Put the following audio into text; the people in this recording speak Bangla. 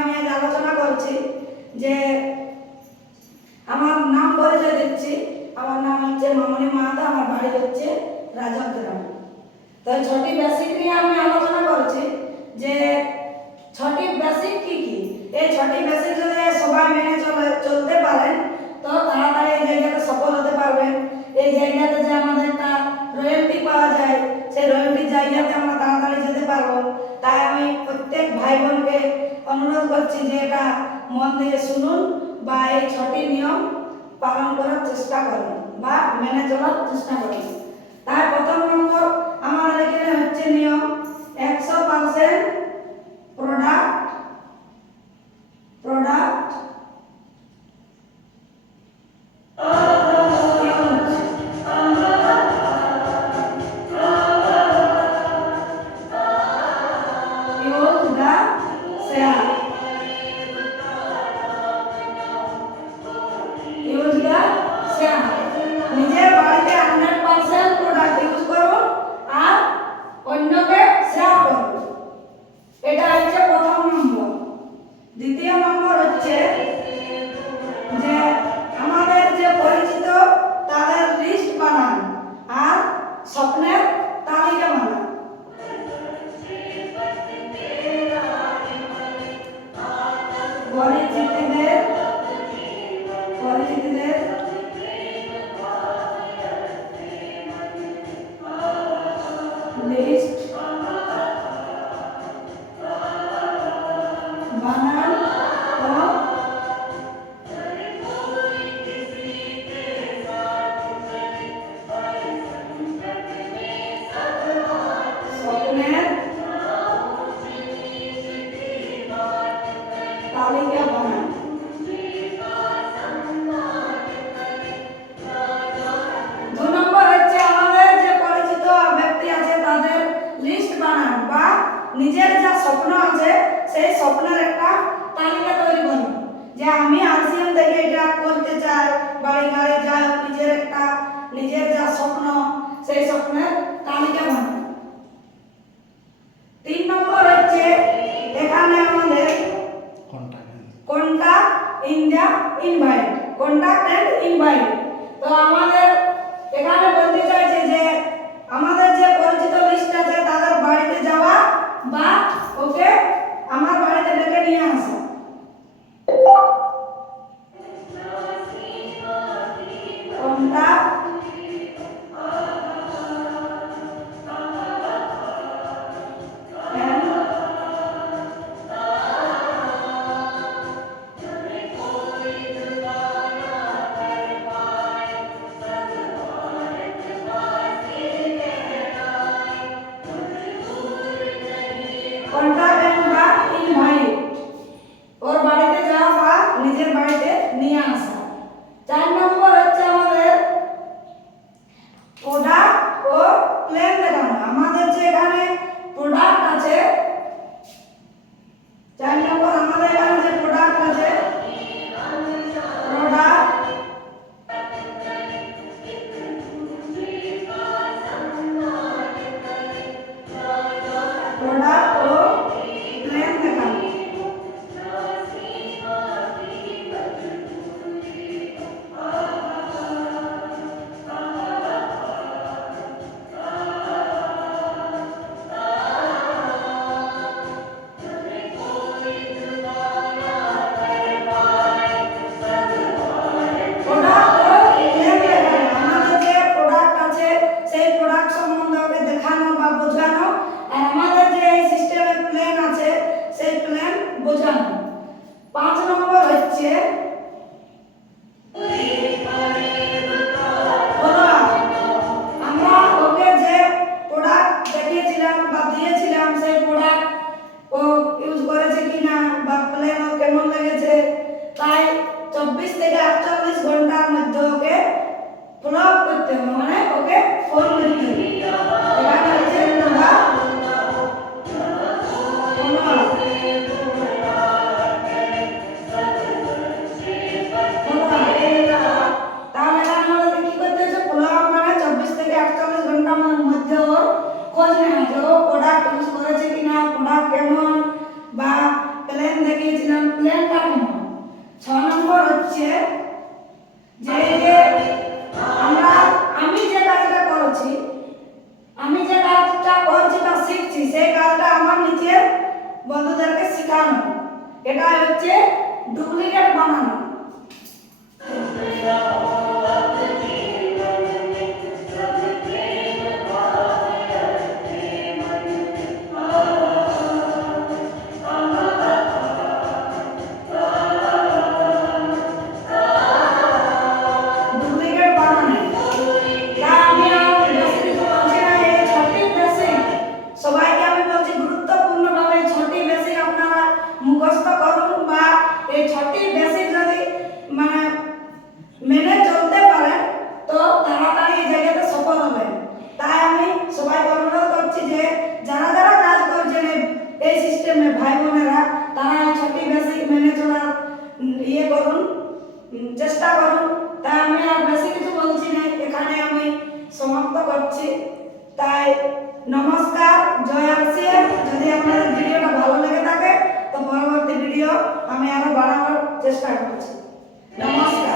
আমি আজ আলোচনা করছি যে আমার নাম পরিচয় দিচ্ছি। আমার নাম হচ্ছে মামনি মাহাতো, আমার বাড়ি হচ্ছে রাজক গ্রাম। তো 6টি বেসিক নিয়ে আমি আলোচনা করছি যে 6টি বেসিক কি কি। এই 6টি বেসিক যদি সবাই মেনে চলতে পারেন তো তাড়াতাড়ি এই জায়গাতে সফল হতে পারবেন। এই জায়গাতে যে আমাদের একটা রয়্যালটি পাওয়া যায়, সেই রয়্যালটির জায়গাতে আমরা তাড়াতাড়ি যেতে পারবো। তাই আমি প্রত্যেক ভাই বোনকে অনুরোধ করছি যে এটা মন দিয়ে শুনুন বা এই 6টি নিয়ম পালন করার চেষ্টা করুন বা মেনে চলার চেষ্টা করুন। তাই প্রথম নম্বর আমাদের এখানে হচ্ছে নিয়ম 100% প্রোডাক্ট নিজের বাড়িতে 100% প্রোডাক্ট ইউজ করুন আর অন্যকে শেয়ার করুন। এটা হচ্ছে প্রথম নম্বর। দ্বিতীয় নম্বর হচ্ছে যে আমাদের যে পরিচিত তাদের লিস্ট বানান আর স্বপ্নের তালিকা বানান। পরিচিতদের লিস্ট বানান ও স্বপ্নের তালিকা বানান। 2 নম্বর হচ্ছে আমাদের যে পরিচিত ব্যক্তি আছে তাদের লিস্ট বানান বা নিজের যা স্বপ্ন আছে সেই স্বপ্নের একটা তালিকা তৈরি করুন যে আমি আরসিএম থেকে এটা করতে চাই, বাড়ি গাড়ি যাই, নিজের যা স্বপ্ন সেই স্বপ্নের তালিকা বানান। 3 নম্বর হচ্ছে এখানে আমাদের কন্টাক্ট এন্ড ইনভাইট। তো আমাদের এখানে বলতে চাইছে যে আমাদের যে পরিচিত লিস্ট আছে তাদের বাড়িতে যাওয়া বা ওকে আমার বাড়িতে ডেকে নিয়ে আসা। কন্টাক্ট ইনভাইট ওর বাড়িতে যাওয়া বা নিজের বাড়িতে নিয়ে আসা। 4 নম্বর হচ্ছে আমাদের প্রোডাক্ট ও প্ল্যান দেখানো। আমাদের যে এখানে প্রোডাক্ট আছে 4 নম্বর আমাদের এখানে যে প্রোডাক্ট আছে প্রোডাক্ট ও প্ল্যান দেখানো। 5 নম্বর হচ্ছে আমরা ওকে যে প্রোডাক্ট দেখিয়েছিলাম বা দিয়েছিলাম সেই প্রোডাক্ট ও ইউজ করেছে কিনা বা প্ল্যান ও কেমন লেগেছে, তাই 24 থেকে 48 ঘন্টার মধ্যে ওকে ফলো আপ করতে হবে, মানে ওকে ফোন করতে হবে। এখানে হচ্ছে খোঁজ নেওয়া যে ও প্রোডাক্ট ইউজ করেছে কিনা, প্রোডাক্ট কেমন বা প্ল্যান দেখিয়েছিলাম তাই নমস্কার, জয় আরসিএফ। যদি আপনাদের ভিডিওটা ভালো লেগে থাকে তো পরবর্তী ভিডিও আমি আরো বানানোর চেষ্টা করছি। নমস্কার।